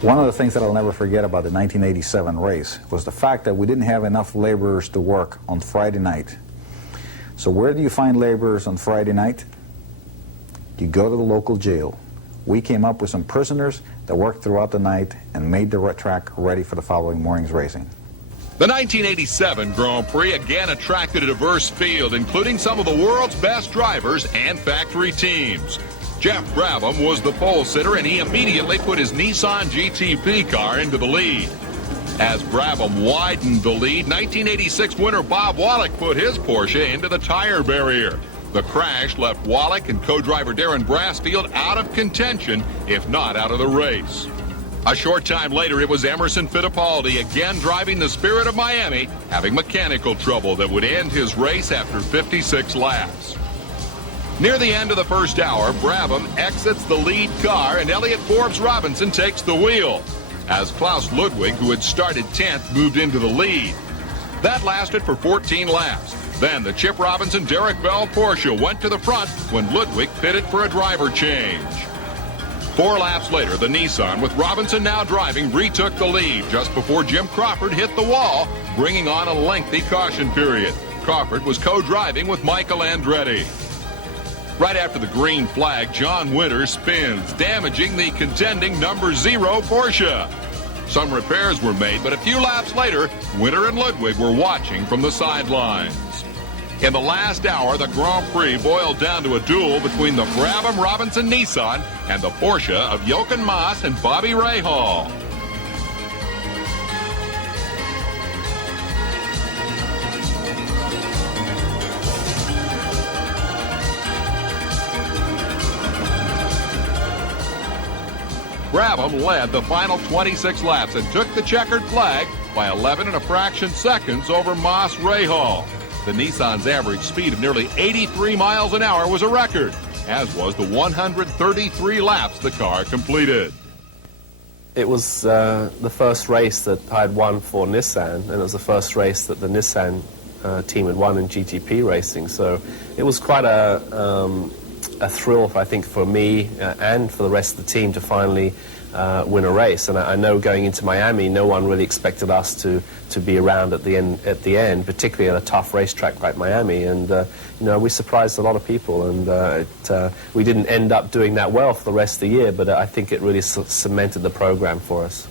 One of the things that I'll never forget about the 1987 race was the fact that we didn't have enough laborers to work on Friday night. So where do you find laborers on Friday night? You go to the local jail. We came up with some prisoners that worked throughout the night and made the track ready for the following morning's racing. The 1987 Grand Prix again attracted a diverse field, including some of the world's best drivers and factory teams. Jeff Brabham was the pole sitter, and he immediately put his Nissan GTP car into the lead. As Brabham widened the lead, 1986 winner Bob Wallach put his Porsche into the tire barrier. The crash left Wallach and co-driver Darren Brassfield out of contention, if not out of the race. A short time later, it was Emerson Fittipaldi, again driving the Spirit of Miami, having mechanical trouble that would end his race after 56 laps. Near the end of the first hour, Brabham exits the lead car and Elliott Forbes Robinson takes the wheel, as Klaus Ludwig, who had started 10th, moved into the lead. That lasted for 14 laps. Then the Chip Robinson Derek Bell Porsche went to the front when Ludwig pitted for a driver change. 4 laps later, the Nissan, with Robinson now driving, retook the lead just before Jim Crawford hit the wall, bringing on a lengthy caution period. Crawford was co-driving with Michael Andretti. Right after the green flag, John Winter spins, damaging the contending number 0 Porsche. Some repairs were made, but a few laps later, Winter and Ludwig were watching from the sidelines. In the last hour, the Grand Prix boiled down to a duel between the Brabham-Robinson Nissan and the Porsche of Jochen Mass and Bobby Rahal. Brabham led the final 26 laps and took the checkered flag by 11 and a fraction seconds over Mass Rahal. The Nissan's average speed of nearly 83 miles an hour was a record, as was the 133 laps the car completed. It was the first race that I had won for Nissan, and it was the first race that the Nissan team had won in GTP racing. So it was quite a thrill, I think, for me and for the rest of the team to finally win a race. And I know going into Miami, no one really expected us to be around at the end, particularly at a tough racetrack like Miami. And you know, we surprised a lot of people, and we didn't end up doing that well for the rest of the year, but I think it really cemented the program for us.